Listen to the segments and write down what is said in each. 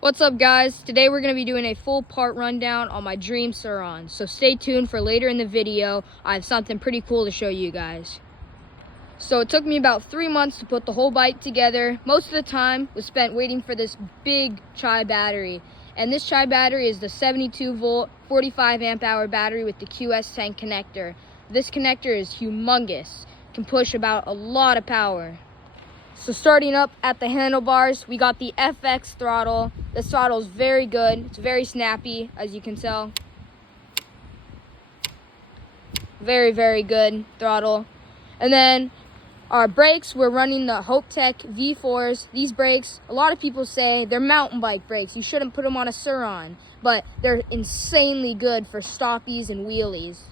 What's up, guys? Today we're going to be doing a full part rundown on my dream Surron. So stay tuned for later in the video. I have something pretty cool to show you guys. So it took me about 3 months to put the whole bike together. Most of the time was spent waiting for this big Chai battery. And this Chai battery is the 72 volt, 45 amp hour battery with the QS10 connector. This connector is humongous, can push about a lot of power. So starting up at the handlebars, we got the FX throttle. This throttle is very good. It's very snappy, as you can tell. Very, very good throttle. And then our brakes, we're running the Hopetech V4s. These brakes, a lot of people say they're mountain bike brakes. You shouldn't put them on a Surron, but they're insanely good for stoppies and wheelies.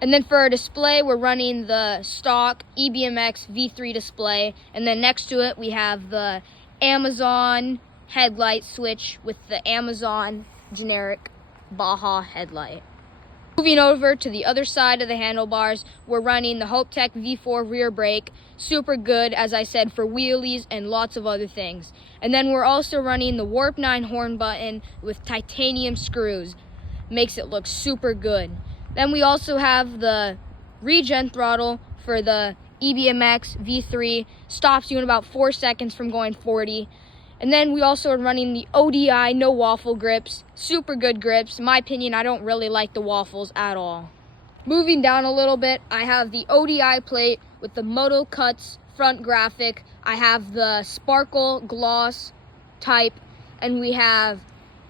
And then for our display, we're running the stock EBMX V3 display. And then next to it, we have the Amazon headlight switch with the Amazon generic Baja headlight. Moving over to the other side of the handlebars, we're running the Hopetech V4 rear brake. Super good, as I said, for wheelies and lots of other things. And then we're also running the Warp 9 horn button with titanium screws. Makes it look super good. Then we also have the regen throttle for the EBMX V3. Stops you in about 4 seconds from going 40. And then we also are running the ODI no waffle grips. Super good grips. In my opinion, I don't really like the waffles at all. Moving down a little bit, I have the ODI plate with the Moto Cuts front graphic. I have the sparkle gloss type, and we have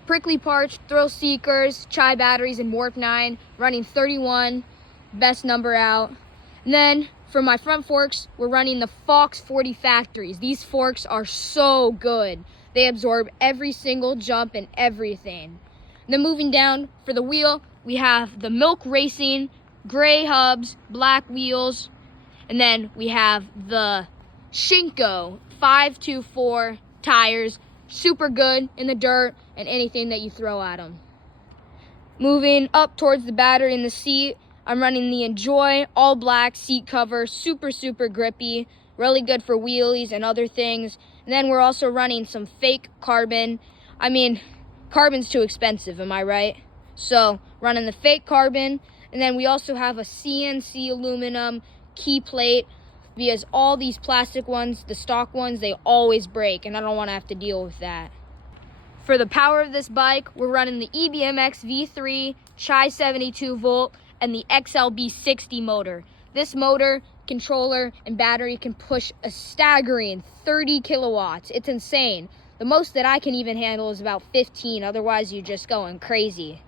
prickly parts, thrill seekers, Chai batteries, and Warp 9, running 31, best number out. And then for my front forks, we're running the Fox 40 factories. These forks are so good. They absorb every single jump and everything. And then moving down for the wheel, we have the Milk Racing, gray hubs, black wheels. And then we have the Shinko 524 tires. Super good in the dirt and anything that you throw at them. Moving up towards the battery in the seat, I'm running the Enjoy all black seat cover. Super, super grippy. Really good for wheelies and other things. And then we're also running some fake carbon. I mean, carbon's too expensive, am I right? So, running the fake carbon. And then we also have a CNC aluminum key plate, because all these plastic ones, the stock ones, they always break, and I don't want to have to deal with that. For the power of this bike, we're running the EBMX V3, Chai 72 volt, and the XLB 60 motor. This motor, controller, and battery can push a staggering 30 kilowatts. It's insane. The most that I can even handle is about 15, otherwise you're just going crazy.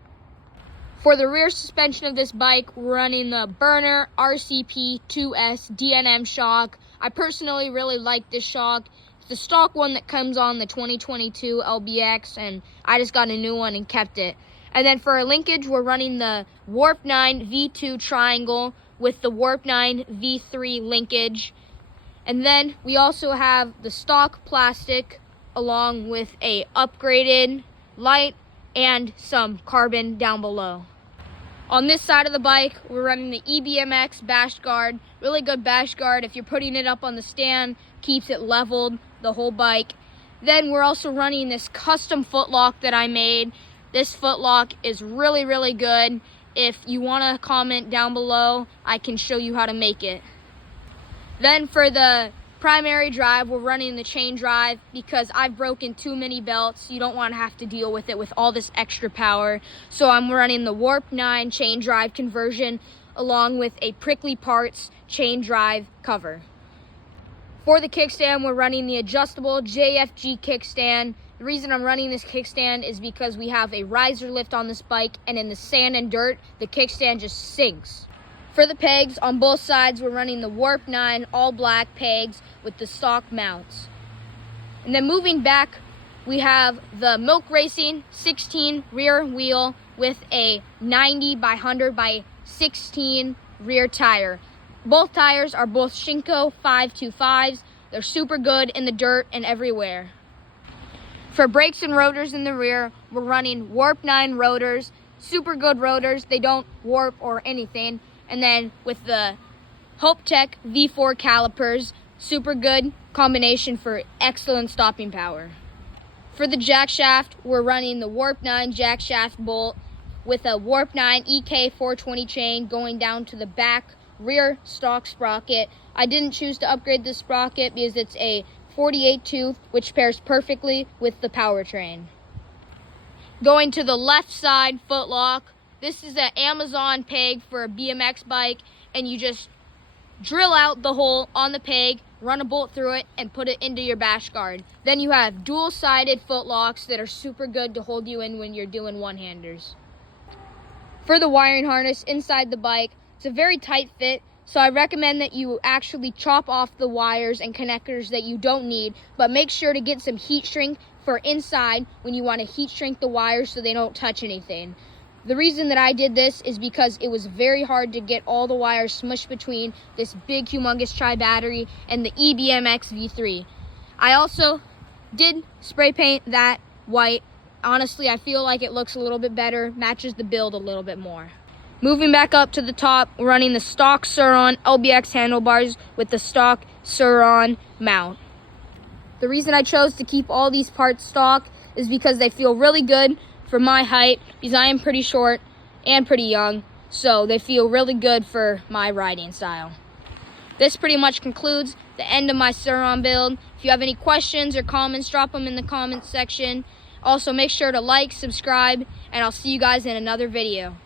For the rear suspension of this bike, we're running the Burner RCP 2S DNM shock. I personally really like this shock. It's the stock one that comes on the 2022 LBX, and I just got a new one and kept it. And then for our linkage, we're running the Warp 9 V2 triangle with the Warp 9 V3 linkage. And then we also have the stock plastic along with a upgraded light and some carbon down below. On this side of the bike, we're running the EBMX bash guard. Really good bash guard. If you're putting it up on the stand, keeps it leveled, the whole bike. Then we're also running this custom footlock that I made. This footlock is really, really good. If you want to comment down below, I can show you how to make it. Then for the primary drive, we're running the chain drive because I've broken too many belts. You don't want to have to deal with it with all this extra power. So I'm running the Warp 9 chain drive conversion along with a prickly parts chain drive cover. For the kickstand, we're running the adjustable JFG kickstand. The reason I'm running this kickstand is because we have a riser lift on this bike, and in the sand and dirt, the kickstand just sinks. For the pegs, on both sides, we're running the Warp 9 all black pegs with the stock mounts. And then moving back, we have the Milk Racing 16 rear wheel with a 90 by 100 by 16 rear tire. Both tires are both Shinko 525s. They're super good in the dirt and everywhere. For brakes and rotors in the rear, we're running Warp 9 rotors. Super good rotors. They don't warp or anything. And then with the Hopetech V4 calipers, super good combination for excellent stopping power. For the jack shaft, we're running the Warp 9 jack shaft bolt with a Warp 9 EK 420 chain going down to the back rear stock sprocket. I didn't choose to upgrade this sprocket because it's a 48 tooth, which pairs perfectly with the Powertrain. Going to the left side footlock, this is an Amazon peg for a BMX bike, and you just drill out the hole on the peg, run a bolt through it, and put it into your bash guard. Then you have dual-sided footlocks that are super good to hold you in when you're doing one-handers. For the wiring harness inside the bike, it's a very tight fit, so I recommend that you actually chop off the wires and connectors that you don't need, but make sure to get some heat shrink for inside when you want to heat shrink the wires so they don't touch anything. The reason that I did this is because it was very hard to get all the wires smushed between this big humongous tri-battery and the EBMX V3. I also did spray paint that white. Honestly, I feel like it looks a little bit better, matches the build a little bit more. Moving back up to the top, we're running the stock Surron LBX handlebars with the stock Surron mount. The reason I chose to keep all these parts stock is because they feel really good for my height, because I am pretty short and pretty young, so they feel really good for my riding style. This pretty much concludes the end of my Surron build. If you have any questions or comments, drop them in the comments section. Also, make sure to like, subscribe, and I'll see you guys in another video.